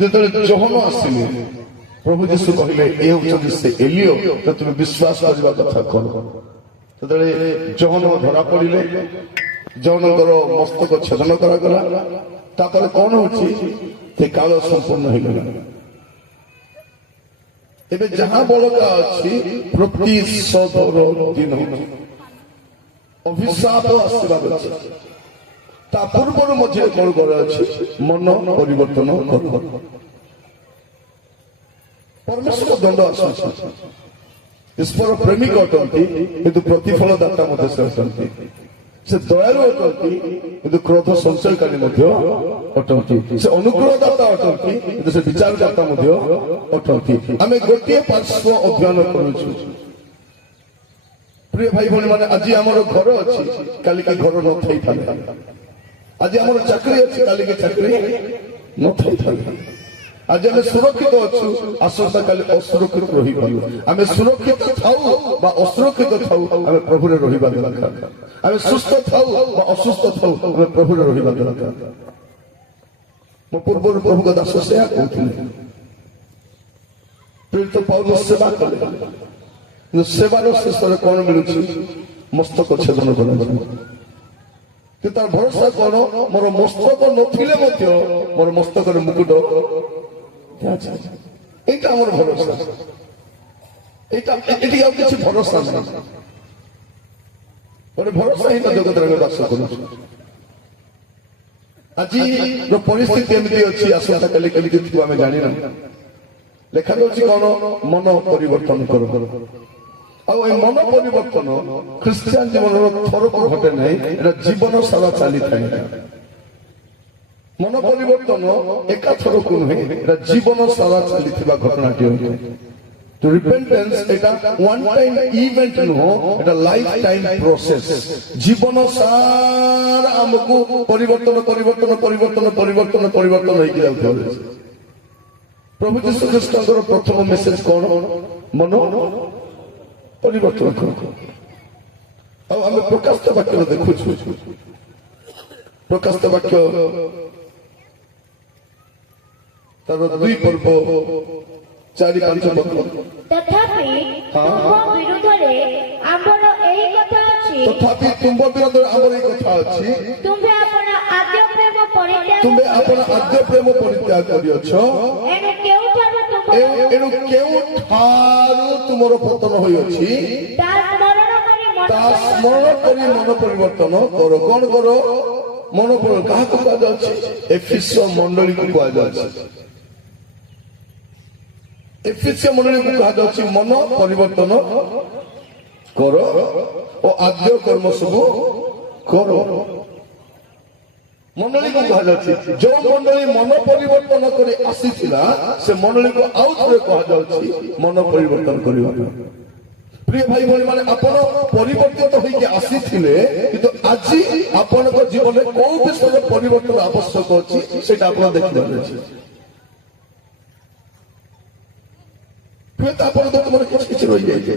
ଯେତେବେଳେ ଜହନ ଆସିଲେ ପ୍ରଭୁ ଯୀଶୁ କହିଲେ ଏ ହେଉଛନ୍ତି ସେ ଏଲିଓ, ତ ତୁମେ ବିଶ୍ୱାସ କରିବା କଥା କର। ସେତେବେଳେ ଜହନ ଧରା ପଡ଼ିଲେ, ଜହନଙ୍କର ମସ୍ତକ ଛେଦନ କରାଗଲା। ତାପରେ କଣ ହଉଛି, ସେ କାଳ ସମ୍ପୂର୍ଣ୍ଣ ହେଇଗଲା। ଏବେ ଯାହା ବଳକା ଅଛି ପ୍ରତିଶୋଧର ଦିନ, ଅଭିଶାପ ଆସିବାର ଅଛି। ତା ପୂର୍ବରୁ ମଝିରେ କଣ କରା ଅଛି, ମନ ପରିବର୍ତ୍ତନ କର। ପରମେଶ୍ୱର ଦଣ୍ଡ ଆସୁଛି। ଈଶ୍ୱର ପ୍ରେମିକ ଅଟନ୍ତି, କିନ୍ତୁ ପ୍ରତିଫଳ ଦାତା ମଧ୍ୟ ସେ ଅଟନ୍ତି। ସେ ଦୟାଳୁ ଅଟନ୍ତି, କିନ୍ତୁ କ୍ରୋଧ ସଂଶୟକାରୀ ମଧ୍ୟ ଅଟନ୍ତି। ସେ ଅନୁଗ୍ରହ ଦାତା ଅଟନ୍ତି, କିନ୍ତୁ ସେ ବିଚାର ଦାତା ମଧ୍ୟ ଅଟନ୍ତି। ଆମେ ଗୋଟିଏ ପାର୍ଶ୍ୱ ଅଧ୍ୟୟନ କରୁଛୁ। ପ୍ରିୟ ଭାଇ ଭଉଣୀ ମାନେ, ଆଜି ଆମର ଘର ଅଛି, କାଲିକି ଘର ନଥାଇପାରେ। ଆଜି ଆମର ଚାକିରି ଅଛି, କାଲିକି ଚାକିରି ନଥାଇପାରେ। ଆଜି ଆମେ ସୁରକ୍ଷିତ ଅଛୁ, ଆସନ୍ତା କାଲି ଅସୁରକ୍ଷିତ ରହିପାରିବ। ଆମେ ସୁରକ୍ଷିତ ଥାଉ ବା ଅସୁରକ୍ଷିତ ଥାଉ, ଆମେ ପ୍ରଭୁରେ ରହିବା ଦରକାର। ଆମେ ସୁସ୍ଥ ଥାଉ ବା ଅସୁସ୍ଥ ଥାଉ, ଆମେ ପ୍ରଭୁରେ ରହିବା ଦରକାର। ମୋ ପୂର୍ବରୁ ପ୍ରଭୁଙ୍କ ଦାସ ସେୟା କହୁଥିଲେ। ପ୍ରେରିତ ପୌଲ ସେବା କଲେ, କିନ୍ତୁ ସେବାର ଶେଷରେ କଣ ମିଳୁଛି, ମସ୍ତକ ଛେଦନ କରାଯାଏ। କିନ୍ତୁ ତାର ଭରସା କଣ, ମୋର ମସ୍ତକ ନଥିଲେ ମଧ୍ୟ ମୋର ମସ୍ତକରେ ମୁକୁଟ ଦିଆଯାଏ। এইটা আমার ভরসা। এটি আর কিছু ভরসা নাই। ଗୋଟେ ଭରସାହୀନ ଜଗତରେ ଆମେ ବାସ କରୁଛୁ। ଆଜିର ପରିସ୍ଥିତି ଏମିତି ଅଛି, ଆସନ୍ତା କାଲି କେମିତି ଥିବ ଆମେ ଜାଣିନାହୁଁ। ଲେଖାଯାଉଛି କଣ, ମନ ପରିବର୍ତ୍ତନ କର। ଆଉ ଏ ମନ ପରିବର୍ତ୍ତନ ଖ୍ରୀଷ୍ଟିଆନ ଜୀବନର ଥରକୁ ଘଟେ ନାହିଁ, ଏଟା ଜୀବନ ସାରା ଚାଲିଥାଏ। ମନ ପରିବର୍ତ୍ତନ ଏକା ଥରକୁ ନୁହେଁ, ଏଟା ଜୀବନ ସାରା ଚାଲିଥିବା ଘଟଣାଟି ହୋଇଥାଏ। ରିପେଣ୍ଟେନ୍ସ এটা ওয়ান টাইম ইভেন্ট নୁହଁ, এটা লাইফ টাইম প্রসেস। জীবন সারা ଆମକୁ ପରିବର୍ତ୍ତନ ପରିବର୍ତ୍ତନ ପରିବର୍ତ୍ତନ ପରିବର୍ତ୍ତନ ପରିବର୍ତ୍ତନ ହେଇକି ଯାଉଥିବ। ପ୍ରଭୁ ଯୀଶୁ ଖ୍ରୀଷ୍ଟଙ୍କର ପ୍ରଥମ ମେସେଜ କଣ, ମନ ପରିବର୍ତ୍ତନ କର। ଆଉ ଆମେ ପ୍ରକାଶିତ ବାକ୍ୟ ଦେଖୁଛୁ। ପ୍ରକାଶିତ ବାକ୍ୟ ତାର 2 ପର୍ବ 4-5 ପଦ। ତଥାପି ତୁମ ବିରୁଦ୍ଧରେ ଆମର ଏହି କଥା ଅଛି, ତଥାପି ତୁମ ବିରୁଦ୍ଧରେ ଆମର ଏହି କଥା ଅଛି, ତୁମ୍ଭେ ଆପଣ ଆଦ୍ୟ ପ୍ରେମ ପରିତ୍ୟାଗ କରିଅଛ। ଏଣୁ କେଉଁଠାରୁ ତୁମର ପତନ ହୋଇଅଛି, ତା ସ୍ମରଣ କରି ମନ ପରିବର୍ତ୍ତନ କର। କଣ କର, ମନ ପରିବର୍ତ୍ତନ। କାହାକୁ କୁହାଯାଉଛି, ଏଫେସ ମଣ୍ଡଳୀକୁ କୁହାଯାଉଛି। ଏଫେସିୟ ମଣ୍ଡଳୀକୁ କୁହାଯାଉଛି ମନ ପରିବର୍ତ୍ତନ କର ଓ ଆଦ୍ୟ କର୍ମ ସବୁ କର। ମଣ୍ଡଳୀକୁ କୁହାଯାଉଛି। ଯୋଉ ମଣ୍ଡଳୀ ମନ ପରିବର୍ତ୍ତନ କରି ଆସିଥିଲା, ସେ ମଣ୍ଡଳୀକୁ ଆଉ ଥରେ କୁହାଯାଉଛି ମନ ପରିବର୍ତ୍ତନ କରିବା। ପ୍ରିୟ ଭାଇ ଭଉଣୀ ମାନେ, ଆପଣ ପରିବର୍ତ୍ତିତ ହୋଇକି ଆସିଥିଲେ, କିନ୍ତୁ ଆଜି ଆପଣଙ୍କ ଜୀବନରେ କୋଉ ବିଷୟରେ ପରିବର୍ତ୍ତନ ଆବଶ୍ୟକ ଅଛି, ସେଇଟା ଆପଣ ଦେଖିବାର ଅଛି। ହୁଏତ ଆପଣଙ୍କ ତୁମର କିଛି କିଛି ରହିଯାଇଛି।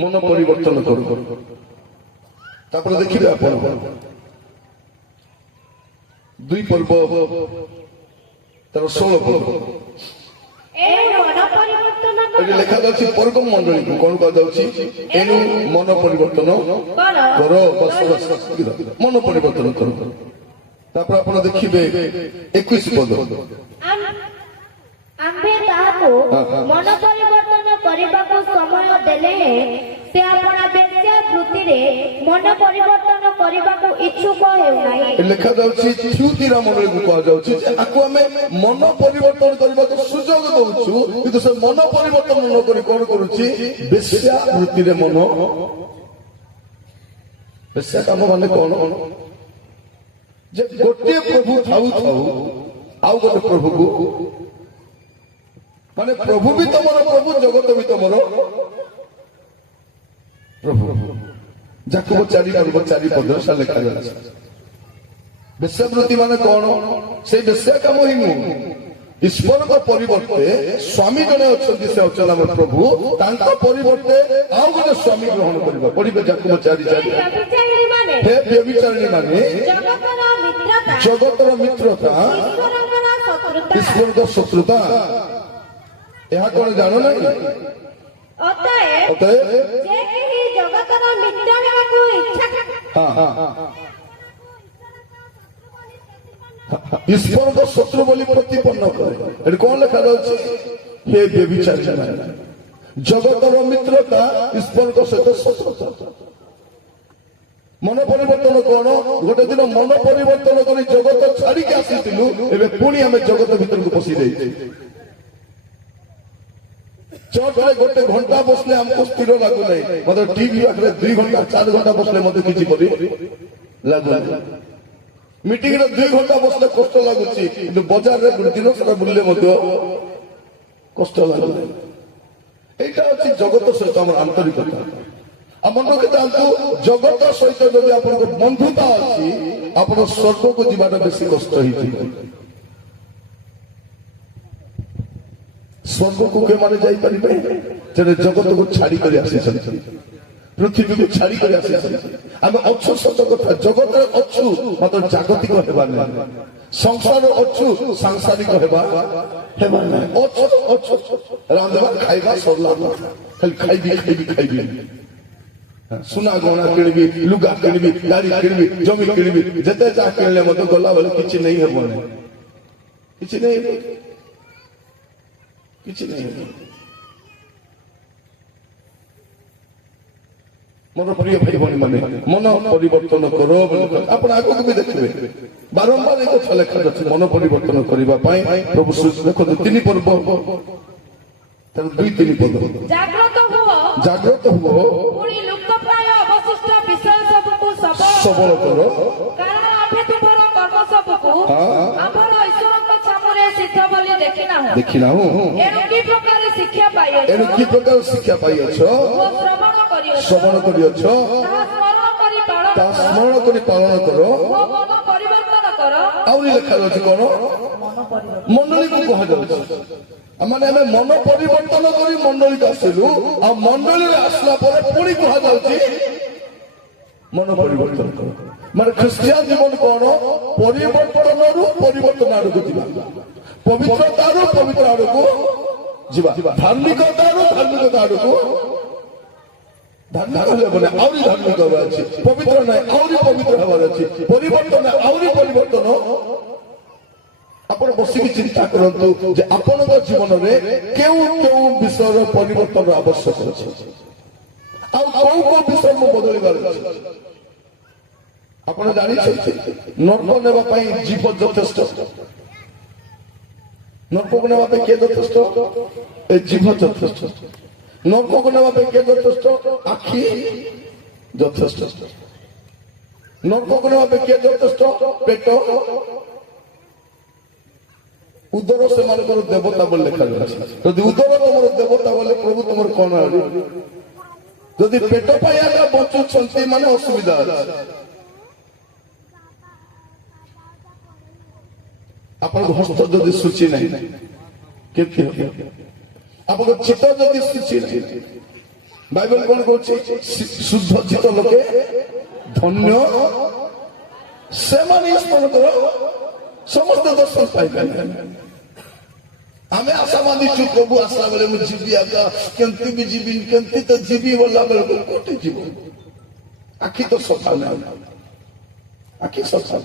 ମନ ପରିବର୍ତ୍ତନ କରୁ। ତାପରେ ଦେଖିବେ ଆପଣ 2 ପର୍ବ ତାର 16 ପଦ। ଏଠି ଲେଖାଯାଉଛି ପରଗମ ମଣ୍ଡଳୀକୁ କଣ କୁହାଯାଉଛି, ଏଣୁ ମନ ପରିବର୍ତ୍ତନ କର। ମନ ପରିବର୍ତ୍ତନ କର। ତାପରେ ଆପଣ ଦେଖିବେ 21 ପଦ। ଆମ୍ଭେ ତାହାକୁ ମନ ପରିବର୍ତ୍ତନ କରିବାକୁ ସମୟ ଦେଲେ ସେ ଆପଣା ବେଶ୍ୟା ବୃତ୍ତିରେ ମନ ପରିବର୍ତ୍ତନ କରିବାକୁ ଇଚ୍ଛୁକ ହେଉନାହିଁ। ଲେଖାଯାଉଛି ଥ୍ୟୁତିରା ମଣ୍ଡଳୀକୁ କୁହାଯାଉଛି ଯେ ଆକୁ ଆମେ ମନ ପରିବର୍ତ୍ତନ କରିବାକୁ ସୁଯୋଗ ଦଉଛୁ, କିନ୍ତୁ ସେ ମନ ପରିବର୍ତ୍ତନ ନ କରି କଣ କରୁଛି, ବେଶ୍ୟା ବୃତ୍ତିରେ ମନ। ବେଶ୍ୟା କାମ ମାନେ କଣ, ଯେ ଗୋଟିଏ ପ୍ରଭୁ ଥାଉ ଥାଉ ଆଉ ଗୋଟେ ପ୍ରଭୁକୁ, ମାନେ ପ୍ରଭୁ ବି ତମର ପ୍ରଭୁ, ଜଗତ ବି ତମର ପ୍ରଭୁ। ଯାକବ 4:4 ଲେଖାଯାଉଛି। ବେଶ୍ୟାବୃତ୍ତି ମାନେ କଣ, ସେଇ ବେଶ୍ୟା କାମ ହିଁ ନୁହଁ। ଈଶ୍ୱରଙ୍କ ପରିବର୍ତ୍ତେ ସ୍ୱାମୀ ଜଣେ ଅଛନ୍ତି, ସେ ଅଛନ୍ତି ଆମର ପ୍ରଭୁ। ତାଙ୍କ ପରିବର୍ତ୍ତେ ଆଉ ଗୋଟେ ସ୍ୱାମୀ ଗ୍ରହଣ କରିବା। ପଢିବେ ଯାକବ 4:4। ହେ ବ୍ୟଭିଚାରିଣୀ ମାନେ ଜଗତର ମିତ୍ରତା ଈଶ୍ୱରଙ୍କର ଶତ୍ରୁତା। ଈଶ୍ୱରଙ୍କ ଶତ୍ରୁତା ଏହା କଣ ଜାଣୁ ନାହିଁ? ଅତଏବ ଅତଏବ ଯେ କେହି ଜଗତର ମିତ୍ର ହେବାକୁ ଇଚ୍ଛା ଈଶ୍ୱରଙ୍କ ଶତ୍ରୁ ବୋଲି ପ୍ରତିପନ୍ନ କରେ। ଏଠି କଣ ଲେଖାଯାଉଛି? ହେ ବ୍ୟଭିଚାରୀ ମାନେ, ଜଗତର ମିତ୍ରତା ଈଶ୍ୱରଙ୍କ ସହିତ ଶତ୍ରୁତା। ମନ ପରିବର୍ତ୍ତନ କଣ? ଗୋଟେ ଦିନ ମନ ପରିବର୍ତ୍ତନ କରି ଜଗତ ଛାଡିକି ଆସିଥିଲୁ, ଏବେ ପୁଣି ଆମେ ଜଗତ ଭିତରକୁ ପଶି ଯାଇଛୁ। ଚର୍ଚ୍ଚରେ ଗୋଟେ ଘଣ୍ଟା ବସିଲେ ଆମକୁ ସ୍ଥିର ଲାଗୁନାହିଁ, ମତେ ଟିଭି ପାଖରେ 2 ଘଣ୍ଟା 4 ଘଣ୍ଟା ବସିଲେ ମତେ କିଛି କରି ଲାଗୁନାହିଁ। ମିଟିଂରେ 2 ଘଣ୍ଟା ବସିଲେ କଷ୍ଟ ଲାଗୁଛି, କିନ୍ତୁ ବଜାରରେ ଦିନ ସାରା ବୁଲିଲେ ମଧ୍ୟ କଷ୍ଟ ଲାଗୁନାହିଁ। এইটা হচ্ছে জগত সহিত আমার আন্তরিকতা। আমার মনে জানতু জগত সহিত যদি আপনার বন্ধুতা আছে, আপনার স্বর্গকু যাওয়াটা বেশি কষ্ট হয়েছে। স্বর্গকু কে মানে যাইপারিবে? যেটা জগতকু ছাড়ি করে আসিছেন, পৃথিবীকে ছাড়ি করে আসিছেন। আমি অচ্ছু সত্য কথা, জগতের অচ্ছু মাত্র জাগতিক হেবার না, সংসার অচ্ছু সাংসারিক হেবার না। অচ্ছু রাঁধবা খাইবা সরলা না, খালি খাইবি খাইবি খাইবি। ସୁନା ଗହଣା କିଣିବି, ଲୁଗା କିଣିବି, ଗାଡି କିଣିବି, ଜମି କିଣିବି, ଯେତେ ଯାହା କିଣିଲେ ମଧ୍ୟ ଗଲା ବେଳେ କିଛି ନେଇ ହେବ ନାହିଁ, କିଛି ନେଇ ହେବ, କିଛି ନେଇ ହେବ। ମୋର ପ୍ରିୟ ଭାଇ ଭଉଣୀ ମାନେ, ମନ ପରିବର୍ତ୍ତନ କର ବୋଲି ଆପଣ ଆଗକୁ ବି ଦେଖିବେ ବାରମ୍ବାର ଏ କଥା ଲେଖାଯାଉଛି। ମନ ପରିବର୍ତ୍ତନ କରିବା ପାଇଁ ପ୍ରଭୁ ଦେଖନ୍ତୁ 3 ପର୍ବ, ତାର 2-3 ପଦ। ଜାଗ୍ରତ ହୁଅ, ଜାଗ୍ରତ ହୁଅ, ପୁଣି ଲୁପ୍ତପ୍ରାୟ ଅବଶିଷ୍ଟ ବିଷୟ ସବୁକୁ ସବଳ କର, କାରଣ ଆମ୍ଭେ ତୁମର କର୍ମ ସବୁକୁ ଆମର ଈଶ୍ୱରଙ୍କ ଛାମୁରେ ସିଦ୍ଧ ବୋଲି ଦେଖିନାହୁଁ। ଏଣୁ କି ପ୍ରକାର ଶିକ୍ଷା ପାଇଅଛ, ଏଣୁ କି ପ୍ରକାର ଶିକ୍ଷା ପାଇଅଛ, ଓ ଶ୍ରବଣ କରିଅଛ, ଶ୍ରବଣ କରିଅଛ, ତାହା ସ୍ମରଣ କରି ପାଳନ କର, ଓ ମନ ପରିବର୍ତ୍ତନ କର। ଆହୁରି ଲେଖାଯାଉଛି କଣ? ମଣ୍ଡଳୀକୁ କୁହାଯାଉଛି। ମାନେ ଆମେ ମନ ପରିବର୍ତ୍ତନ କରି ମଣ୍ଡଳୀକୁ ଆସିଲୁ, ଆଉ ମଣ୍ଡଳୀରେ ଆସିଲା ପରେ ପୁଣି କୁହାଯାଉଛି ମନ ପରିବର୍ତ୍ତନ କର। ମାନେ ଖ୍ରୀଷ୍ଟିଆନ ଜୀବନ କଣ? ପରିବର୍ତ୍ତନରୁ ପରିବର୍ତ୍ତନ ଆଡକୁ ଯିବା, ପବିତ୍ରତାରୁ ପବିତ୍ର ଆଡକୁ ଯିବା, ଧାର୍ମିକତାରୁ ଧାର୍ମିକତା ଆଡକୁ। ଧାର୍ମିକ ହେଲେ ମାନେ ଆହୁରି ଧାର୍ମିକ ହେବାର ଅଛି, ପବିତ୍ର ନାହିଁ ଆହୁରି ପବିତ୍ର ହେବାର ଅଛି, ପରିବର୍ତ୍ତନ ଆହୁରି ପରିବର୍ତ୍ତନ। ଆପଣ ବସିକି ଚିନ୍ତା କରନ୍ତୁ ଯେ ଆପଣଙ୍କ ଜୀବନରେ କେଉଁ କେଉଁ ବିଷୟର ପରିବର୍ତ୍ତନ ଆବଶ୍ୟକ ଅଛି, ଆଉ କୋଉ କୋଉ ବିଷୟ ମୁଁ ବଦଳିବାର ଅଛି। ଆପଣ ଜାଣିଛନ୍ତି ନର୍କ ନେବା ପାଇଁ ଜୀବ ଯଥେଷ୍ଟ, ନର୍କକୁ ନେବା ପାଇଁ କିଏ ଯଥେଷ୍ଟ? ଏ ଜୀବ ଯଥେଷ୍ଟ। ନର୍କକୁ ନେବା ପାଇଁ କିଏ ଯଥେଷ୍ଟ? ଆଖି ଯଥେଷ୍ଟ। ନର୍କକୁ ନେବା ପାଇଁ କିଏ ଯଥେଷ୍ଟ? ପେଟ, ଉଦର ସେମାନଙ୍କର ଦେବତା ବୋଲି ଲେଖାଯାଉଛି। ଯଦି ଉଦର ତମର ଦେବତା ବୋଲେ ପ୍ରଭୁ ତମର କଣ ଆଣିବେ? ଯଦି ପେଟ ପାଇଁ ଆଜ୍ଞା ବଞ୍ଚୁଛନ୍ତି ମାନେ ଅସୁବିଧା ଅଛି। ଆପଣଙ୍କ ହସ୍ତ ଯଦି ସୂଚି ନାହିଁ କେମିତି ହେବ? ଆପଣଙ୍କ ଚିତ୍ତ ଯଦି ସୂଚି ନାହିଁ, ବାଇବେଲ କଣ କହୁଛି? ଶୁଦ୍ଧ ଚିତ୍ତ ଲୋକେ ଧନ୍ୟ, ସେମାନେ ଈଶ୍ୱରଙ୍କର ସମସ୍ତ ଦର୍ଶନ ପାଇବେ। ଆମେ ଆଶା ବାନ୍ଧିଛୁ ପ୍ରଭୁ ଆସିଲା ବେଳେ ମୁଁ ଯିବି, ଆଜ୍ଞା କେମିତି ବି ଯିବି, କେମିତି ତ ଯିବି ବୋଲା ବେଳକୁ କୋଉଠି ଯିବ? ଆଖି ତ ସଫା ନାହିଁ, ଆଖି ସଫା।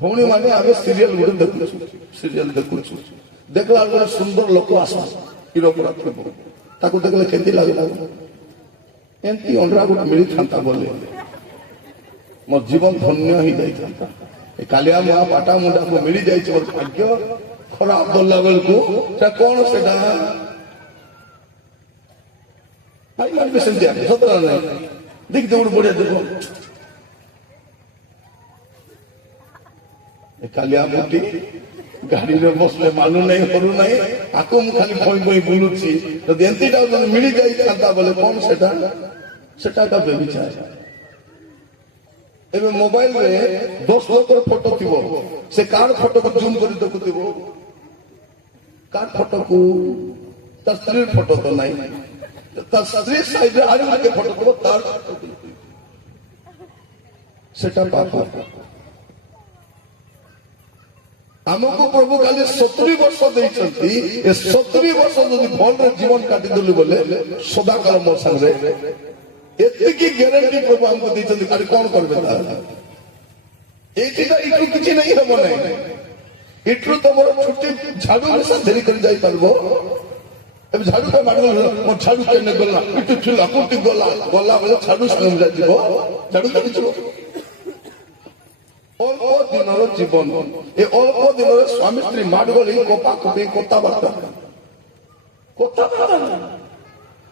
ଭଉଣୀ ମାନେ ଆମେ ସିରିଏଲ ଗୋଟେ ଦେଖୁଛୁ, ସିରିଏଲ ଦେଖୁଛୁ, ଦେଖିଲା ଗୋଟେ ସୁନ୍ଦର ଲୋକ ଆସୁ, ହିରୋ ପୁରା ଥିବ, ତାକୁ ଦେଖିଲେ କେମିତି ଲାଗିଲା? ଏମିତି ଅଣ୍ଡରା ଗୋଟେ ମିଳିଥାନ୍ତା ବୋଲେ ମୋ ଜୀବନ ଧନ୍ୟ ହେଇଯାଇଥାନ୍ତା। ଏ କାଲିଆ ମା ପାଟା ମୁଣ୍ଡାକୁ ମିଳି ଯାଇଛି, ମୋର ଭାଗ୍ୟ ଖରାପ ଗଲା ବେଳକୁ ସେଟା କଣ? ସେଟା ଭାଇମାନେ ବି ସେମିତି ଆସେ, ସତରା ନାହିଁ। ଦେଖି ଦୌଡ଼ ବଢିଆ ଦେବ କାଲିଆ ମୁଠି ଗାଡିରେ ବସିଲେ ମାନୁ ନାହିଁ, କରୁ ନାହିଁ, ଆକୁ ମୁଁ ଖାଲି ଭଇଁ ଭଇଁ ବୁଲୁଛି। ଯଦି ଏମିତିଟା ମିଳି ଯାଇଥାନ୍ତା ବୋଲେ କଣ ସେଟା? ସେଟା ଏକା ବ୍ୟଭିଚାର। ଏବେ ମୋବାଇଲରେ 10 ଲୋକର ଫଟୋ ଥିବ, ସେ କାହାର ଫଟୋକୁ ଜୁମ୍ କରି ଦେଖୁଥିବ, କାହାର ଫଟୋକୁ? ତା ସ୍ତ୍ରୀ ଫଟୋ ତ ନାହିଁ, ତା ସ୍ତ୍ରୀ ସାଇଡରେ ଆଉ ଗୋଟେ ଫଟୋ ଥିବ, ତାର ସେଟା ପାପ। ଆମକୁ ପ୍ରଭୁ ଖାଲି 70 ବର୍ଷ ଦେଇଛନ୍ତି। ଏ 70 ବର୍ଷ ଯଦି ଭଲରେ ଜୀବନ କାଟିଦେଲୁ ବୋଲେ ସଦାକାଳ ମୋ ସାଙ୍ଗରେ ଏତିକି ଗ୍ୟାରେଣ୍ଟି ପ୍ରଭୁ ଆମକୁ ଦେଇଛନ୍ତି। ଖାଲି କଣ କରିବେ ତାହେଲେ ଏଇଠିଟା ଏଇଠୁ କିଛି ନାହିଁ ହବ ନାହିଁ। ଏଠୁ ତମର ଛୁଟି ଝାଡୁ ମିଶା ଧରି କରି ଯାଇପାରିବ। ଏବେ ଝାଡୁ ଟା ମାଡ ମୋ ଝାଡୁ କେନେ ଗଲା ଏଠୁ ଥିଲା କୋଉଠି ଗଲା ଗଲା ବେଳେ ଝାଡୁ ସାଙ୍ଗରେ ଯିବ ଝାଡୁ ଧରିଯିବ। অল্প দিনের জীবন এই অল্প দিনের স্বামী স্ত্রী মাঠ গলি কোপা কোপি কথাবার্তা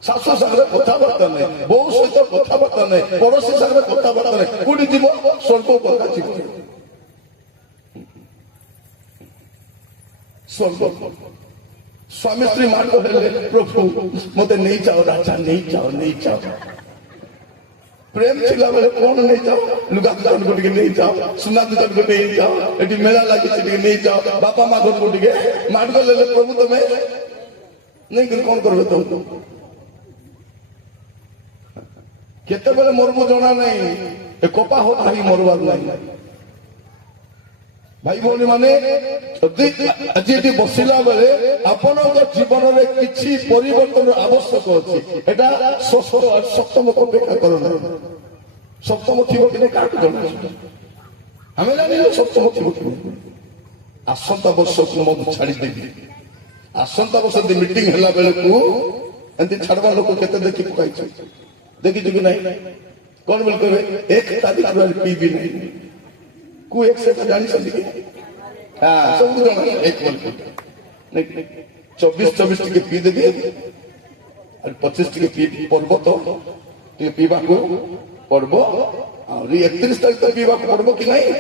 শাশু সাথে কথাবার্তা নেই, বউ সহিত কথাবার্তা নেই, পড়োশী সাথে কথাবার্তা নেই, কোটি জীব স্বল্প কথা জীবন স্বল্প। স্বামী স্ত্রী মাঠ হেলে প্রভু মতে নেই যাও রাজা নেই যাও নেই যাও। প্রেম ଥିଲା ବେଳେ କଣ ନେଇଯାଅ ଲୁଗା ଦୋକାନକୁ ଟିକେ ନେଇଯାଅ, ସୁନା ଦୋକାନକୁ ନେଇଯାଅ, ଏଠି ମେଳା ଲାଗିଛି ଟିକେ ନେଇଯାଅ, ବାପା ମା ଘରକୁ ଟିକେ ମାଡ଼ ଗଲେ ପ୍ରଭୁ ତମେ ନେଇକରି କଣ କରିବେ ତ କେତେବେଳେ ମରବୁ ଜଣା ନାହିଁ। ଏ କପା ହଉ ନାହିଁ ମରବାର ନାହିଁ। ଭାଇ ଭଉଣୀ ମାନେ ଆଜି ଏଠି ବସିଲା ବେଳେ ଆପଣଙ୍କ ଜୀବନରେ କିଛି ପରିବର୍ତ୍ତନ ଆବଶ୍ୟକ ଅଛି। ଏଟା ସପ୍ତମ ଅପେକ୍ଷା କରନ୍ତୁ। ସପ୍ତମ ଥିବ କି ନାହିଁ କାହାକୁ ଜଣାଉଛି ଆମେ ଜାଣିଲୁ ସପ୍ତମ ଥିବ କି ଆସନ୍ତା ବର୍ଷକୁ ମୁଁ ଛାଡ଼ିଦେବି। ଆସନ୍ତା ବର୍ଷ ମିଟିଂ ହେଲା ବେଳକୁ ଏମିତି ଛାଡବା ଲୋକ କେତେ ଦେଖି ପକାଇଛୁ ଦେଖିଛୁ କି ନାହିଁ। କଣ ବୋଲି କହିବେ 1 ତାରିଖ ପିଇବି ନାହିଁ କୁ 1 ସେ ଜାଣିଛନ୍ତି କି ସବୁ ଜଣା 1 24 ଟିକେ ପିଇଦେବି ଆଉ 25 ଟିକେ ପିଇ ପର୍ବ ତ ଟିକେ ପିଇବାକୁ ପର୍ବ ଆହୁରି 31 ତାରିଖ ତ ପିଇବାକୁ ପର୍ବ କି ନାହିଁ।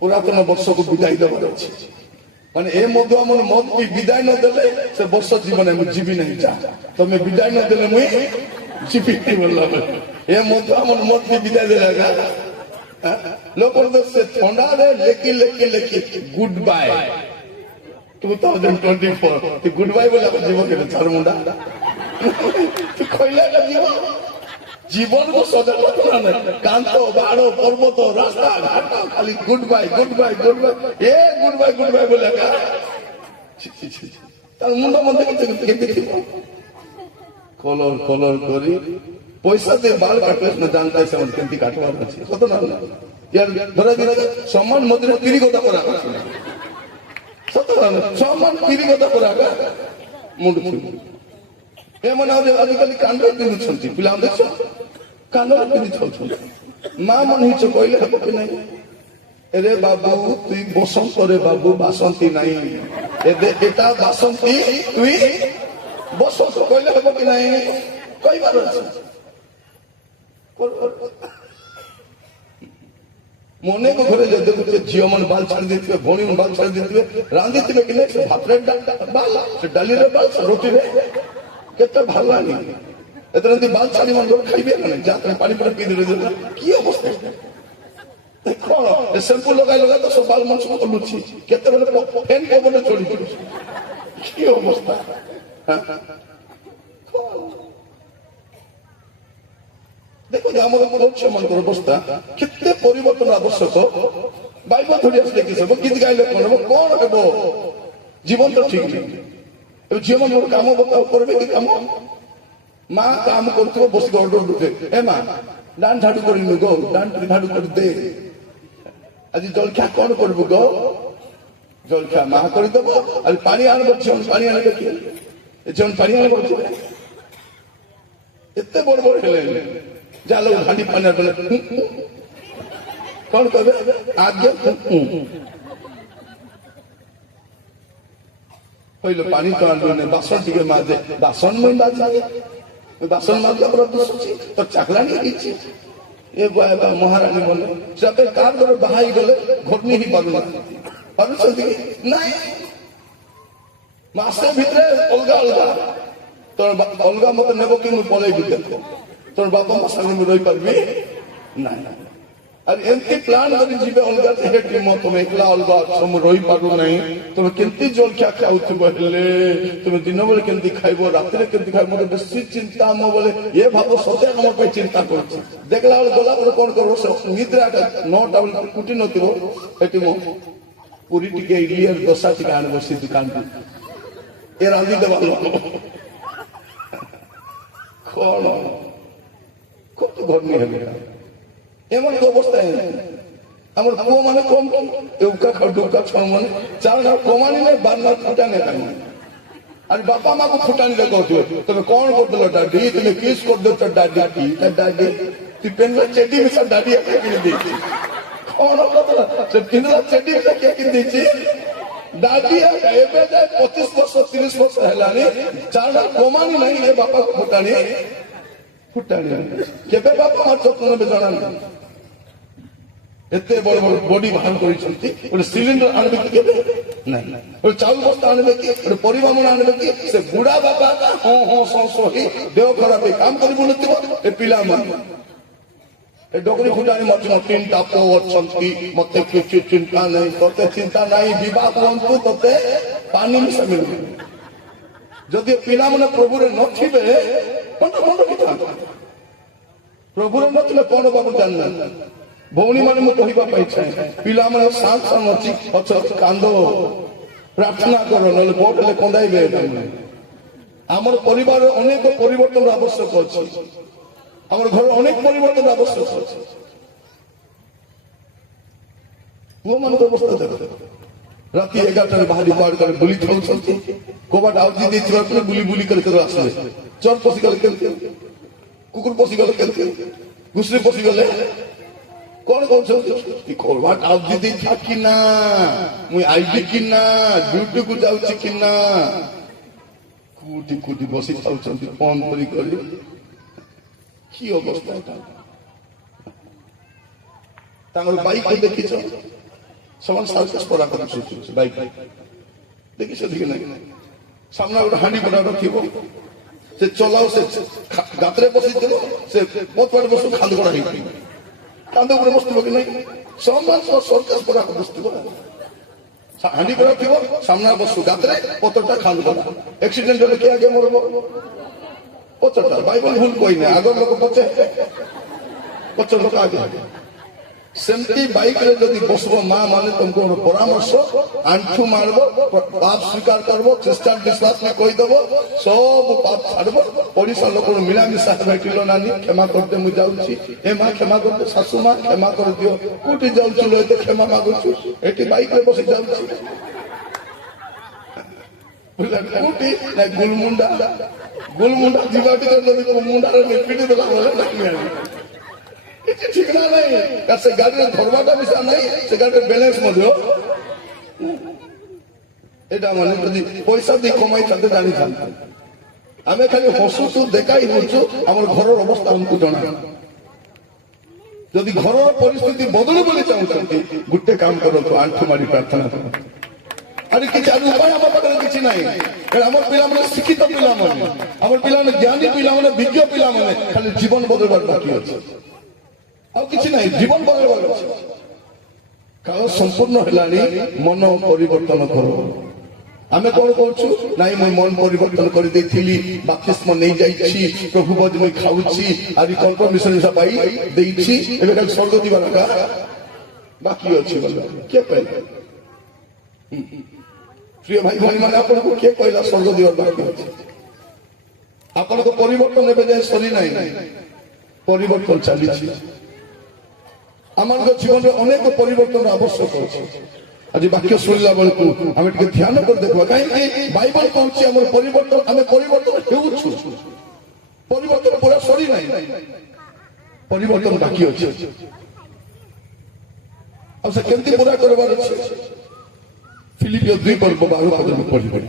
ପୁରାତନ ବର୍ଷକୁ ବିଦାୟ ଦେବାର ଅଛି। ମାନେ ଏ ମଧୁ ଆମର ମଦ ବି ବିଦାୟ ନ ଦେଲେ ସେ ବର୍ଷ ଜୀବନ ମୁଁ ଯିବି ନାହିଁ। ଯା ତମେ ବିଦାୟ ନ ଦେଲେ ମୁଇଁ ଯିବି ବୋଲିଲା ଏ ମଧୁ ଆମର ମଦ ବି ବିଦାୟ ଦେଲେ ଲୋକ ସେ ଥଣ୍ଡାରେ ଲେଖି ଲେଖି ଲେଖି ଗୁଡ୍ ବାଏ 2024 ଗୁଡ୍ ବାଏ ବୋଲେ ଯିବ କେତେ ଚାର ମୁଣ୍ଡା କହିଲେ ଯିବ জীবনকে সজাগ করা নাই। কান্ত বাড় পর্বত রাস্তা ঘাট খালি good bye good bye good bye a good bye বলে তার মুন্ড মধ্যে কেমতি কলর কলর করি পয়সা দিয়ে বাল কাটলে না জানতে সেমন কেমতি কাটবার আছে কত না ইয়ার ধরা দিলে সম্মান মধ্যে তিরি কথা করা আছে সত না সম্মান তিরি কথা করা মুন্ড এমন আজকালি কান্দরে পিঁধুଛନ୍ତି ପିଲା ଦେଖ କାନ୍ଦରେ ପିନ୍ଧି ଯାଉଛନ୍ତି। ମା ମନେ ହେଇଛ କହିଲେ ହବ କି ନାହିଁ এরে বাবু তুই বসন্ত রে বাবু বাসন্তী নাই এটা বাসন্তী তুই বসন্ত কইলে হব কি নাই কইবার আছে। মনে ঘরে যে দেখুছে ঝিও মানে বাল ছাড়ি দিতে ভৌণী বাল ছাড়ি দিতে রাঁধিতে কি না ভাতের বাল সে ডালিরে বাল রুটিরে কেতে ভাল লাগে এতে বাল ছাড়ি মানে খাইবে না যা পানি পরে পিঁধে দিলে কি অবস্থা কଣ শ্যাম্পু লগাই লগাই তো সব বাল মাছ মতো লুচি কেତେବେଳେ ফ্যান পবনে চড়ি পড়ুଛି কি অবস্থা। দেখুন আমার মনুষ্য ମାନଙ୍କର ଅବସ୍ଥା କେତେ ପରିବର୍ତ୍ତନ ଆବଶ୍ୟକ। ବାଇବଲ ଧରି ଆସିଲେ କି ସବୁ ଗୀତ ଗାଇଲେ କଣ ହେବ କଣ ହେବ ଜୀବନ ତ ଠିକ ନାହିଁ। ଏବେ ଝିଅ ମାନଙ୍କର କାମ ବତାව କରିବେ କି କାମ ମା କାମ କରୁଥିବ ବସିକି ଅର୍ଡର ଦଉଥିବେ ଏ ମା ଡାନ୍ ଝାଡୁ କରିନୁ ଗୋ ଡାନ୍ ଝାଡୁ କରି ଦେ ଆଜି ଜଳଖିଆ କଣ କରିବୁ ଗୋ ଜଳଖିଆ ମା କରିଦେବ ଆଉ ପାଣି ଆଣିବ ଝିଅ ପାଣି ଆଣିବେ କି ଝିଅ ପାଣି ଆଣିବ ଏତେ ବଡ ବଡ ହେଲେ ଯାହା ହାଣ୍ଡି ପାଣି ଆଣିଲେ କଣ କହିବେ ଆଜ୍ଞା କହିଲେ ପାଣି ତ ଆଣିଲୁ ବାସନ ଟିକେ ମାଜେ ବାସନ ମୁଇଁ ବାଜେ ବାସନ ମାଜିଲା ପୁରା ବସୁଛି ତ ଚାକଲାଣି ହେଇଛି ଏ ମହାରାଣୀ ମାନେ ସେ କାହାର ଘରେ ବାହା ହେଇଗଲେ ଘଟନି ହିଁ ପାରୁନାହାନ୍ତି ପାରୁଛନ୍ତି କି ନାଇଁ ମାସେ ଭିତରେ ଅଲଗା ଅଲଗା ତୋର ଅଲଗା ମତେ ନେବ କି ମୁଁ ପଳେଇବି ଦେଖ ତୋର ବାପା ମା ସାଙ୍ଗରେ ମୁଁ ରହିପାରିବି ନାଇଁ আর এমতি প্লান করে ଯିବେ ଅଲଗା ହେଠି ମୁଁ ତମେ ଏକଲା ଅଲଗା ମୁଁ ରହିପାରୁ ନାହିଁ ତମେ କେମିତି ଜଳଖିଆ ଖାଉଥିବ ହେଲେ ତମେ ଦିନ ବେଳେ କେମିତି ଖାଇବ ରାତିରେ କେମିତି ଖାଇବ ମୋତେ ବେଶୀ ଚିନ୍ତା ମୋ ବୋଲେ ଏ ଭାବ ସତେ ଆମ ପାଇଁ ଚିନ୍ତା କରୁଛି ଦେଖିଲା ବେଳେ ଗଲା ପରେ କଣ କରିବ ନିଦ୍ରା 9ଟା ବେଳେ କୁଟି ନଥିବ ଏଠି ମୁଁ পুরি টিকে ইডলি আর দোসা টিকে আনবো সে দোকান এ রাঁধি দেওয়া কোন কত ধর্মী হবে এমন অবস্থায় আমার পুଅ মানে কম এউকা খাও ডুকা খাও মানে চাল না কমানি নেই বান্না ফুটানে খাই আর বাপা মাকে ফুটানিরে কହୁଥିବେ ତମେ କଣ କରୁଥିଲ ଡାଡି ତମେ କିସ୍ କରିଦେଉଛ ଡାଡି ଡାଡି ତୁ ପେନ୍ଲା ଚେଡି ମିଶା ଡାଡି କିଣି ଦେଇଛି କଣ କଥା ସେ ପିନ୍ଧଲା ଚେଡି ମିଶା କିଏ କିଣି ଦେଇଛି ଡାଡି ଏବେ ଯାଏ 25 ବର୍ଷ 30 ବର୍ଷ ହେଲାଣି ଚାଲ କମାନି ନାହିଁ ଏ ବାପାକୁ ଫୁଟାଣି କେବେ ବାପା ମାର ଯତ୍ନ ନେବେ ଜଣାନ୍ତି ଏତେ ବଡ ବଡ ବଡି ବାହାର କରିଛନ୍ତି ଗୋଟେ ସିଲିଣ୍ଡର ଆଣିବେ କି କେବେ ନାଇଁ ଗୋଟେ ଚାଉଳ ବସ୍ତା ଆଣିବେ କି ଗୋଟେ ପରିବା ମଣ ଆଣିବେ କି ସେ ବୁଢା ବାପା ହଁ ହଁ ସଂସ ହେଇ ଦେହ ଖରାପ ହେଇ କାମ କରି ବୁଲୁଥିବ ଏ ପିଲାମାନେ ଏ ଡୋକରୀ ଫୁଟାଣି ମତେ ତିନିଟା ପୁଅ ଅଛନ୍ତି ମତେ କିଛି ଚିନ୍ତା ନାହିଁ ତତେ ଚିନ୍ତା ନାହିଁ ବିବାହ ହୁଅନ୍ତୁ ତତେ ପାଣି ମିଶା ମିଳିବ ଯଦି ପିଲାମାନେ ପ୍ରଭୁରେ ନଥିବେ ପ୍ରଭୁରେ ନଥିଲେ କଣ ବାବୁ ଜାଣିନାହାନ୍ତି ଭଉଣୀ ମାନେ ମୁଁ କହିବା ପାଇଁ ଚାହେଁ ପିଲାମାନେ ସାଙ୍ଗ୍ ସାଙ୍ଗ୍ ଅଛ କାନ୍ଦ ପ୍ରାର୍ଥନା କର ନହେଲେ ଭୋଟ ହେଲେ କନ୍ଦାଇବେ ଆମର ପରିବାରରେ ଅନେକ ପରିବର୍ତ୍ତନର ଆବଶ୍ୟକ ଅଛି ଆମର ଘରେ ଅନେକ ପରିବର୍ତ୍ତନର ଆବଶ୍ୟକ ଅଛି ପୁଅମାନଙ୍କ ଅବସ୍ଥା ଦେଖ ରାତି 11ଟାରେ ବାହାରି କୁଆଡେ ବୁଲି ଥାଉଛନ୍ତି କବାଟ ଆଉଜି ଦେଇଥିବା ବୁଲି ବୁଲି କରି ଆସିଲେ ଚୋର ପଶିଗଲେ କେମିତି କୁକୁର ପଶିଗଲେ କେମିତି ଘୁଷୁରି ପଶିଗଲେ କଣ କହୁଛନ୍ତି କବାଟ ଆଉଜି ଦେଇଥା କି ନା ମୁଁ ଆଇବି କି ନା ଡ୍ୟୁଟିକୁ ଯାଉଛି କି ନା କୋଉଠି କୋଉଠି ବସି ଥାଉଛନ୍ତି ଫୋନ କରି କରି কি অবস্থা এটা তাঙ্গর বাইক দেখিছ সমান সার্কাস করা কথা শুনছি বাইক দেখিছ দেখি না সামনে গোটে হাঁড়ি করা থিব সে চলাও সে গাতরে বসিছিল সে পথপাড়ে বসু খান্দ করা হইব কান্দ উপরে বসতিব কি নাই সমান সার্কাস করা বসতিব হাঁড়ি করা থিব সামনে বসু গাতরে পথটা খান্দ করা অ্যাক্সিডেন্ট হলে কে আগে মরব পচটা বাইবেল ভুল কইনি আগর লোক পচর লোক আগে সেমতি বাইকরে যদি বসব মা মানে তোমাকে পরামর্শ আঁঠু মারব পাপ স্বীকার করব খ্রিস্টান বিশ্বাস কইদেব সব পাপ ছাড়ব পরিষা লোক মিলামিশা ভেটিল নানি ক্ষমা করতে মু যাচ্ছি এ মা ক্ষমা করতে শাশু মা ক্ষমা করে দিও কোটি যাচ্ছিল এতে ক্ষমা মাগুছু এটি বাইকরে বসে যাচ্ছি কোটি না গুলমুন্ডা গুলমুন্ডা জীবাটি যদি মুন্ডারে পিটি দেলা বলে ঠিক না নাই সে গাড়ির ধরবাটা মিশা নাই সে গাড়ির ব্যালেন্স মধ্যে এটা মানে যদি পয়সা দিয়ে কমাই তাতে জানিথান্তা আমি খালি হসুছু দেখাই হচ্ছু আমার ঘরের অবস্থা আমাকে জনা যদি ঘরের পরিস্থিতি বদলে বলে চাহুଛନ୍ତି গোটে কাম করন্তু আঁঠু মারি প্রার্থনা কর আরে কিছু আর উপায় আমার পাখে কিছু নাই আমার পিলাମାନେ শিক্ষিত ପିଲାମାନେ আমার ପିଲାମାନେ জ্ঞানী ପିଲାମାନେ বিজ্ঞ ପିଲାମାନେ খালি জীবন বদলবার বাকি আছে ଆଉ କିଛି ନାହିଁ ଜୀବନ ବଦଳବାର ଅଛି କାଳ ସମ୍ପୂର୍ଣ୍ଣ ହେଲାଣି ମନ ପରିବର୍ତ୍ତନ କର ଆମେ କଣ କହୁଛୁ ନାଇଁ ମୁଁ ମନ ପରିବର୍ତ୍ତନ କରିଦେଇଥିଲି ବାପ୍ତିସ୍ମ ନେଇଯାଇଛି ପ୍ରଭୁ ବୋଧ ମୁଁ ଖାଉଛି ଆଜି କମ୍ପ୍ରମିସନ ପାଇ ଦେଇଛି ଏବେ ଖାଲି ସ୍ୱର୍ଗ ଯିବା ବାକି ଅଛି କିଏ କହିଲା প্রিয় ভাই ভଉଣୀ ମାନେ ଆପଣଙ୍କୁ କିଏ କହିଲା ସ୍ୱର୍ଗ ଯିବାର ବାକି ଅଛି ଆପଣଙ୍କ ପରିବର୍ତ୍ତନ ଏବେ ଯାଏ ସରି ନାହିଁ ପରିବର୍ତ୍ତନ ଚାଲିଛି ଆମର ଜୀବନରେ ଅନେକ ପରିବର୍ତ୍ତନ ଆବଶ୍ୟକ ଅଛି ଆଜି ବାକ୍ୟ ଶୁଣିଲା ବେଳକୁ ଆମେ ଟିକେ ଧ୍ୟାନ କରି ଦେଖିବା କାହିଁକି ବାଇବଲ କହୁଛି ଆମର ପରିବର୍ତ୍ତନ ଆମେ ପରିବର୍ତ୍ତନ ହେଉଛୁ ପରିବର୍ତ୍ତନ ପୁରା ସରି ନାହିଁ ପରିବର୍ତ୍ତନ ବାକି ଅଛି ଆଉ ସେ କେମିତି ପୁରା କରିବାର ଅଛି ফিলিপিও 2 পর্ব 12 পদ পড়ি পড়ি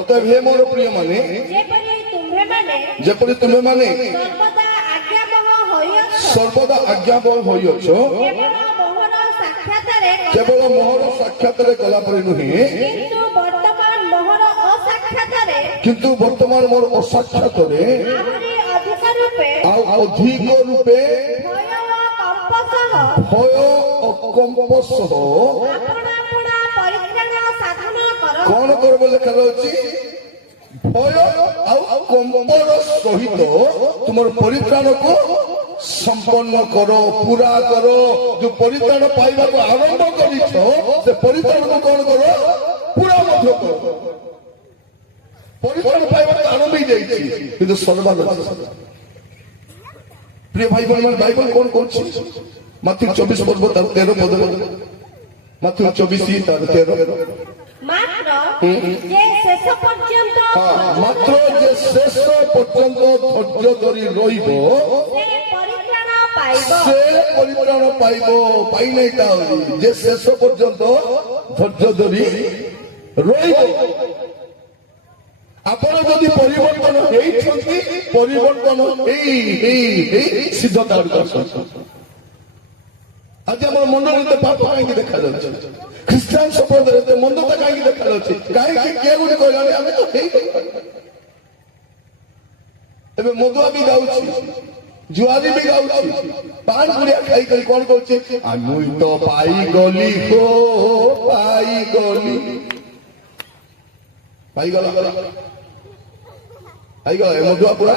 অতএব হে মোর প্রিয় মানে যেপরি তুমি মানে সর্বদা আজ্ঞাবহ হইয়াছ কেবল মোহর সাক্ষাৎরে গলা পরে নুহে কিন্তু বর্তমান মোর অসাক্ষাৎরে অধিক রূপে ভয় অকম্প সহ କଣ କରିବ ଲେଖା ରହିଛି ଭୟ ଆଉ କମ୍ପର ସହିତ ତୁମର ପରିତ୍ରାଣକୁ संपन्न करो पूरा करो जो परित्राण पाइबा को आरंभ करिछ से परित्राण को कौन करो पूरा मध्य करो परित्राण पाइबा को आरंभ ही जाइछि किंतु सर्वाद प्रिय भाई बहन बाइबल कौन कहछि मत्ती 24 पर्व तार 13 पद मत्ती 24 तार 13 मात्र जे शेष पर्यंत मात्र जे शेष पर्यंत धैर्य धरी रहिब से परित्राण पाइब से परित्राण पाइब पाई नहीं ता जे शेष पर्यंत धैर्य धरी रहिब आपण जदि परिवर्तन हेइछंती परिवर्तन सिद्धता आज आम मंडल पाप कहीं देखा जाए ख्रीस्टान संप्रदाय मंदता कहीं देखा जाए कहीं किए गोटे कहलानी आम तो एबे मदुआ भी गाउछि जुआरी भी गाउछि पान गुड़िया खाई कर कौन कहछि मुई तो पाई गली हो पाई गली पाई गला पाई गला मदुआ पूरा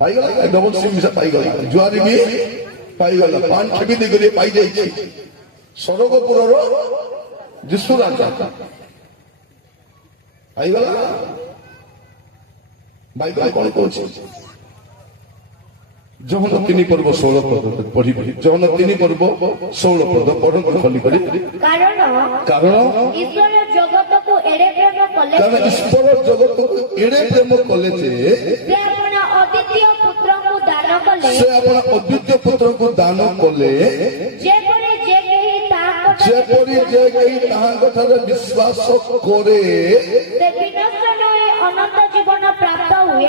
पाई गला डबल सिम मिसा पाई गला जुआरी भी पाईगला पान खेबी देगरे पाई जाइछि सरगपुरर जिसु राजा पाईगला बाइबल कोन कहछि जहन 3 पर्व 16 पद पढ़ी जहन 3 पर्व 16 पद पढ़न खली करी कारण ईश्वर जगत को एड़े प्रेम कले कारण ईश्वर जगत को एड़े प्रेम कले जे से अपना अद्वितीय पुत्र को दान कले से अपना अद्वितीय पुत्र को दान कले जेपरि जे केही ताहा कथारे विश्वास करे से विनष्ट नहे अनंत जीवन प्राप्त हुए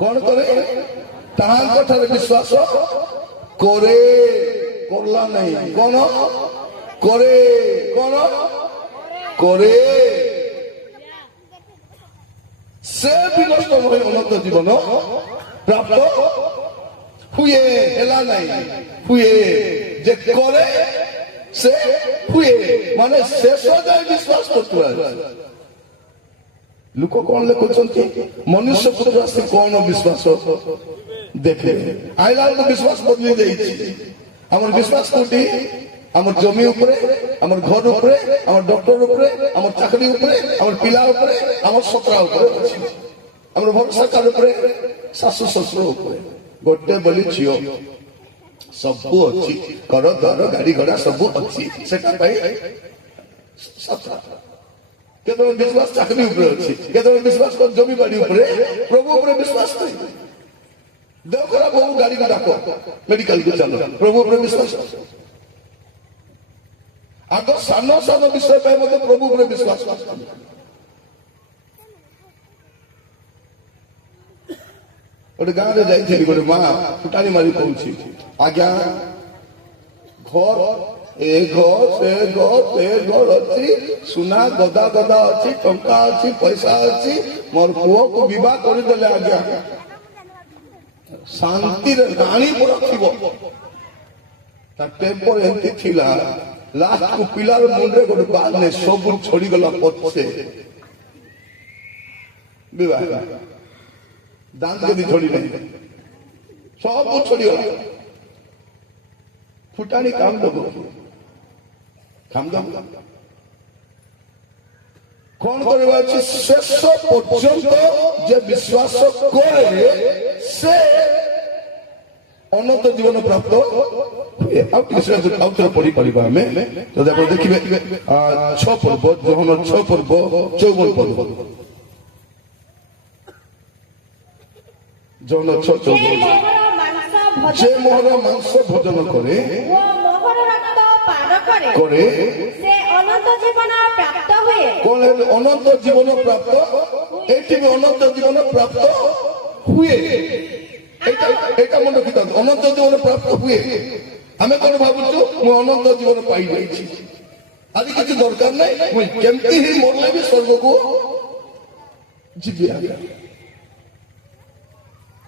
कौन करे ताहा कथारे विश्वास करे करला नहीं कौन करे कौन करे से विनष्ट नहे अनंत जीवन प्राप्त हुए हेला नहीं हुए जे करे से हुए माने शेष जाए विश्वास करतुआ लोक कौन लिखुଛନ୍ତି मनुष्य पुत्र से कौन विश्वास देखे आइला तो विश्वास बदली जाइछि हमर विश्वास कोटी हमर जमी ऊपर हमर घर ऊपर हमर डॉक्टर ऊपर हमर चाकरी ऊपर हमर पिला ऊपर हमर सत्रा ऊपर हमर भरोसा कर ऊपर सासु ससुर ऊपर गोटे बोली छियो सबु अछि कर दर गाड़ी घोड़ा सबु अछि सेटा पाई सत्रा केतो विश्वास चाकरी ऊपर अछि केतो विश्वास कर जमी बाड़ी ऊपर प्रभु ऊपर विश्वास नहीं देव खराब हो गाड़ी को डाको मेडिकल को चलो प्रभु ऊपर विश्वास आगर सानो सानो विषय पे मते प्रभु ऊपर विश्वास गोटे गाँव में जाइए गोटे माँ फुटाणी मारी कहूँ आज्ञा घर ए घर से घर अच्छी सुना गदा गदा अच्छी टंका अच्छी पैसा अच्छी मोर पुओ को विवाह करदेले आज्ञा शांति राणी पर रखिब टेम्पर एमती थिला लास्ट को पिलार मुंडे गोटे बाल ने सब छोड़ी गला पछे विवाह दान के भी छोड़ी नहीं सब छोड़ी गला फुटाणी काम दब कौन करवा शेष पर्यंत जे विश्वास करे से अनंत जीवन प्राप्त आउथरे पढ़ी पारिबा हमें तो देखिए 6 पर्व जहन 6 पर्व 54 पर्व जहन 6 जे मोहर मांस भोजन करे करे से अनंत जीवन प्राप्त हुए कौन है अनंत जीवन प्राप्त एटी भी अनंत जीवन प्राप्त हुए एटा मन रखिता अनंत जीवन प्राप्त हुए हमें कौन भावुछु मु अनंत जीवन पाई जाइछि आदि किछि दरकार नै मु केमती ही मोरले भी स्वर्ग को जीवी आगे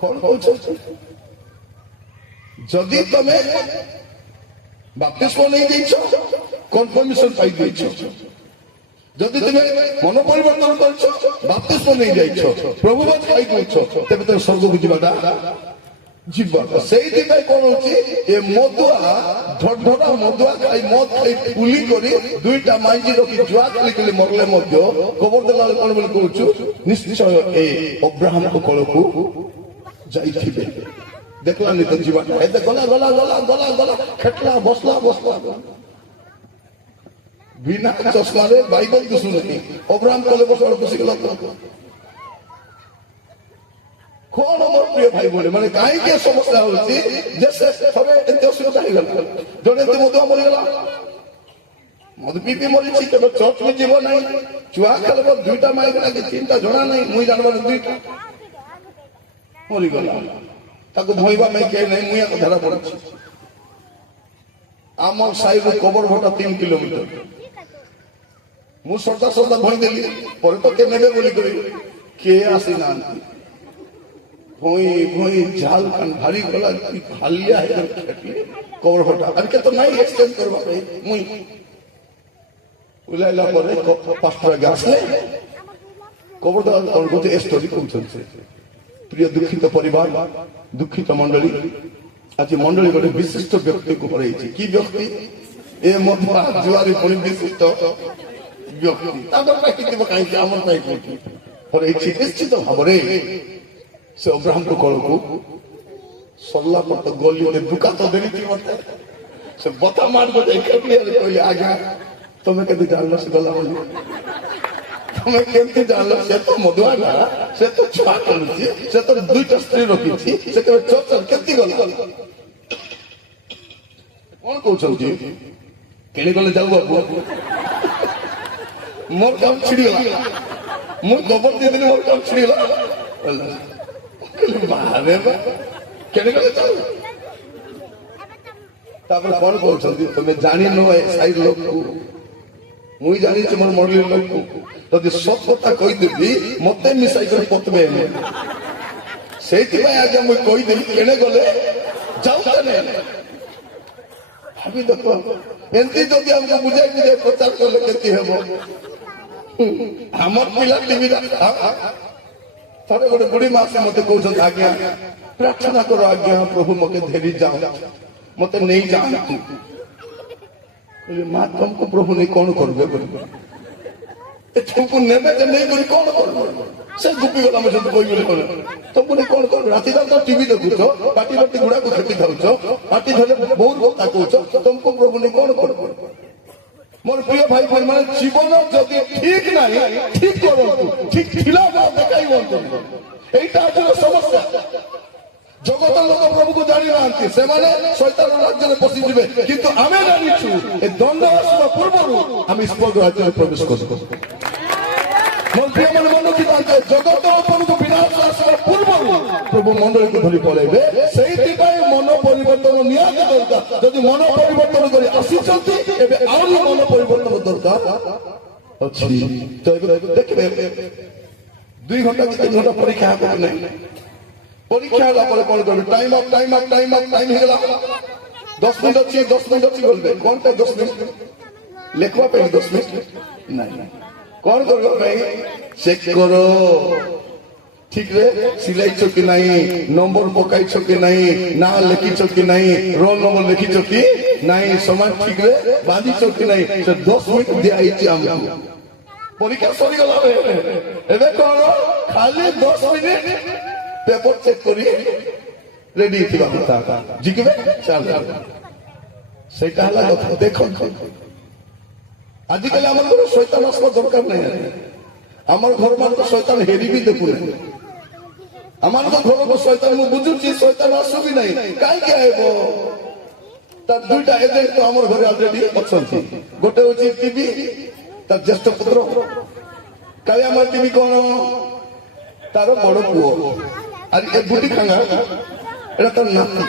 कौन कहछ जदि तमे बाप्तिस्म नहीं देइछो कन्फर्मेशन पाई देइछो ଯଦି ତୁମେ ମନ ପରିବର୍ତ୍ତନ କରିଛ, ବାପ୍ତିସ୍ମ ନେଇଯାଇଛ, ପ୍ରଭୁ ବାଚ ଖାଇ ଦଉଛ, ତେବେ ତମେ ସ୍ୱର୍ଗକୁ ଯିବାଟା ଯିବ। ସେଇଥିପାଇଁ କଣ ହଉଛି, ଏ ମଦୁଆ ଧଡଧଡା ମଦୁଆ ଖାଇ ମଦ ଖାଇ ପୁଲି କରି ଦୁଇଟା ମାଇଁଜି ରଖି ଜୁଆ ଖେଳି ଖେଳି ମରଲେ ମଧ୍ୟ କବର ଦେଲା ବେଳେ କଣ ବୋଲି କହୁଛୁ, ନିଶ୍ଚୟ ଏ ଅବ୍ରାହ୍ମଙ୍କ କୋଳକୁ ଯାଇଥିବେ। ଦେଖିଲାନି ତ ଯିବାଟା, ଏତେ ଗଲା ଗଲା ଗଲା ଗଲା ଗଲା ଖେଟଲା ବସଲା ବସଲା ବିନା ଚଷମାରେ ବାଇବେଲ ଦିଶୁନି। ଅବ୍ରାହ୍ମ କଲେ ବସଳ ପଶିଗଲା। କଣ ମୋର ପ୍ରିୟ ଭାଇ ଭଉଣୀ, ମାନେ କାହିଁକି ଏ ସମସ୍ୟା ହଉଛି ଯେ ସେ ଥରେ ଏତେ ଅସୁବିଧା ହେଇଗଲା। ଜଣେ ଏତେ ମଦୁଆ ମରିଗଲା, ମଦ ପିଇ ମରିଛି, କେବେ ଚର୍ଚ୍ଚ ବି ଯିବ ନାହିଁ, ଚୁଆ ଖେଳିବ, ଦୁଇଟା ମାଇକ ଲାଗି ତିନିଟା ଜଣା ନାହିଁ, ମୁଇଁ ଜାଣିବାର ଦୁଇଟା ମରିଗଲା। ତାକୁ ଭଇବା ପାଇଁ କେହି ନାହିଁ, ମୁଇଁ ଏକ ଧରା ପଡିଛି। আমার সাইড কবর ভটা 3 কিলোমিটার। ମୁଁ ସଦା ସଦା ଭଇଦେଲି, ପରେ ତ କେ ନେବେ ବୋଲି କହି କେ ଆସି ନାହାନ୍ତି। ଭଇ ଭଇ ଝାଲ ଖାନ ଭାରି ଗଲା, ହାଲିଆ ହେଇଗଲି କବର ଭଟା। ଆରେ କେ ତ ନାଇଁ ଏକ୍ସଚେଞ୍ଜ କରିବା ପାଇଁ ମୁଇଁ ଉଲାଇଲା ପରେ ପାଷ୍ଟର ଆগে আসলে কবর দাও কোন কোতে স্টোরি কହୁଛନ୍ତି। প্রিয় দুঃখিত পরিবার, দুঃখিত মণ্ডলী, আজ মণ্ডলী গোটে বিশিষ্ট ব্যক্তিকে হরাইছি। কি ব্যক্তি? এ মধুয়া জুয়ারি পুଣି বিশিষ্ট ব্যক্তি। তাদের ডাকিଥିବ କାହିଁକି, ଆମର ପାଇଁ କୋଉଠି ହରାଇଛି। ନିଶ୍ଚିତ ଭାବରେ ସେ ଅବ୍ରାହ୍ମଙ୍କ କୋଳକୁ ସରିଲା ପରେ ତ ଗଲି ଦୁକା ତ ଦେରିଛି ମତେ। ସେ ବତା ମାର୍ଗ ଯାଇ କହିଲେ, ଆଜ୍ଞା ତମେ କେମିତି ଜାଣିଲ ସେ ଗଲା ବୋଲି? ତମେ କେମିତି ଜାଣିଲ? ସେ ତ ମଧୁଆ ନା, ସେ ତ ଛୁଆ କରୁଛି, ସେ ତ ଦୁଇଟା ସ୍ତ୍ରୀ ରଖିଛି, ସେ କେବେ ଚର୍ଚ୍ଚ କେମିତି ଗଲା? କଣ କହୁଛନ୍ତି? କେଣି ଗଲେ ଯାଉ ବାବୁ, ମୋର କାମ ଛିଡ଼ିଗଲା, ମୁଁ ଗୋବର ଦେଇଦେଲି, ମୋର କାମ ଛିଡ଼ିଗଲା। ବାହାରେ କେଣି ଗଲେ ଯାଉ। ତାପରେ କଣ କହୁଛନ୍ତି, ତମେ ଜାଣିନ ଏ ସାଇଡ୍ ଲୋକକୁ, ମୁଇଁ ଜାଣିଛି ମୋର ମଣ୍ଡଳୀ ଲୋକକୁ, ଯଦି ସତ କଥା କହିଦେବି ମତେ ମିଶାଇ କରି ପତବେ। ସେଇଥିପାଇଁ ଆଜ୍ଞା ମୁଁ କହିଦେଲି କେଣେ ଗଲେ ଯାଉ। ଭାବି ଦେଖ, ଏମିତି ଯଦି ଆମକୁ ବୁଝାଇ ବୁଝାଇ ପ୍ରଚାର କଲେ କେମିତି ହେବ? আমার পিলা টিভিটা ଥରେ ଗୋଟେ ବୁଢୀ ମାସ ମତେ କହୁଛନ୍ତି, ଆଜ୍ଞା ପ୍ରାର୍ଥନା କର, ଆଜ୍ଞା ପ୍ରଭୁ ମତେ ଧରି ଯାଅ, ମତେ ନେଇ ଯାଆନ୍ତୁ। ମା ତମକୁ ପ୍ରଭୁ ନେଇ କଣ କରିବେ? ତୁମକୁ ନେବେ ଯେ ନେଇକରି କଣ କରିବେ? ସେ ଗୁପିଗଲା ମୋ ସହିତ କହିବି କଣ, ତମକୁ ନେଇ କଣ କରିବେ? ରାତି ଯାକ ଟିଭି ଦେଖୁଛ, ପାଟି ପାଟି ଗୁଡାକୁ ଖେଟି ଥାଉଛ, ପାଟି ଧରେ ବହୁତ କଥା କହୁଛ, ତମକୁ ପ୍ରଭୁ ନେଇ କଣ କରିବେ? ମୋର ପ୍ରିୟ ଭାଇ ଭଉଣୀ ମାନେ, ଜୀବନ ଯଦି ଠିକ ନାହିଁ, ଠିକ କରନ୍ତୁ, ଠିକ ଥିଲା দেখাই ହୁଅନ୍ତୁ। এইটা ଆଜିର ସମସ୍ୟା। জগত লোক প্রভুকে জানি নাহান্তি, সেমানে শয়তানের রাজ্যে পশিଯିবে, কিন্তু আমি জানিছু এ দ্বন্দ্ব আসবা পূর্বরু আমি স্বর্গ রাজ্যে প্রবেশ করব। মোর প্রিয় মানে মনে রাখতে, জগত প্রভুকে বিনাশ আসবা পূর্বরু প্রভু মন্ডলীকে ধরি পলাইবে। সেইথিপাই মন পরিবর্তন নিহাতি দরকার। যদি মন পরিবর্তন করে আসিছন্তি, এবে আହୁରି মন পরিবর্তন দরকার ଅଛି। তো দেখবে 2 ঘন্টা 3 ঘন্টা পরীক্ষা হবে নাই, পরীক্ষা হলা পরে কଣ করবে? Time of time of time of time ହେଇଗଲା। 10 মিনিট ଅଛି, 10 মিনিট ଅଛି বলবে। কোনটা 10 মিনিট লেখবা ପାଇଁ 10 মিনিট নাই, কোন করবে ভাই? চেক করো ঠিক রে সিলাইছ কি নাই, নম্বর পকাইছ কি নাই, না লেখিছ কি নাই, রোল নম্বর লেখিছ কি নাই, সময় ঠিক রে বাঁধিছ কি নাই। সে 10 মিনিট দিয়া হইছে আমକୁ। পরীক্ষা সরিগলা, এবে কোন খালি 10 মিনিট পেপর চেক করি রেডি থিবা কথা জিকিবে চাল। সেটা হলা কথা। দেখো আজকাল আমার ঘরে শয়তান আসবা দরকার নাই। আমার ঘর মানে তো শয়তান হেরি বি দেখু নাই। আমার তো ঘরକୁ শয়তান ମୁଁ ବୁଝୁଛି, শয়তান ଆସୁବି ନାହିଁ। କାହିଁକି ଆଇବ? ତାର ଦୁଇଟା ଏଜେଣ୍ଟ ତ ଆମର ଘରେ ଅଲରେଡି ଅଛନ୍ତି। ଗୋଟେ ହଉଛି ଟିଭି, ତାର ଜ୍ୟେଷ୍ଠ ପୁତ୍ର। କାଳିଆ ମା ଟିଭି କଣ? ତାର ବଡ ପୁଅ। আর এ বুটি খাঙ্গা, এটা তার নাতি।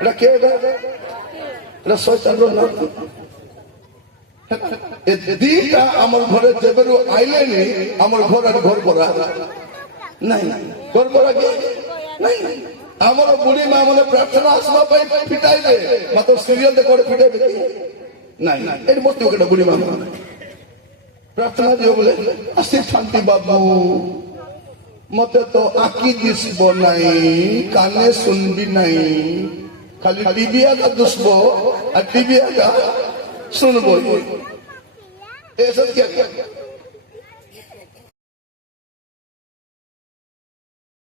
এটা কে? এটা শয়তানের নাতি। এ দিটা আমার ঘরে যেবেরু আইলেনি, আমার ঘর আর ঘর করা নাই। ঘর করা কি নাই। আমার বুড়ি মা মানে প্রার্থনা আসবা পাই ফিটাইবে, মাত্র সিরিয়াল দেখে ফিটাইবে নাই। এর বস্তু একটা বুড়ি মা ପ୍ରାର୍ଥନା ଯିବ ବୋଲେ ଆସିଥାନ୍ତି ବାବୁ, ମତେ ତ ଆଖି ଦିଶବ ନାହିଁ, କାନେ ଶୁଣିବି ନାହିଁ, ଖାଲି ଟିଭି ଆକା ଦୁଶବ আর টিভি আকা শুনবো এসব क्या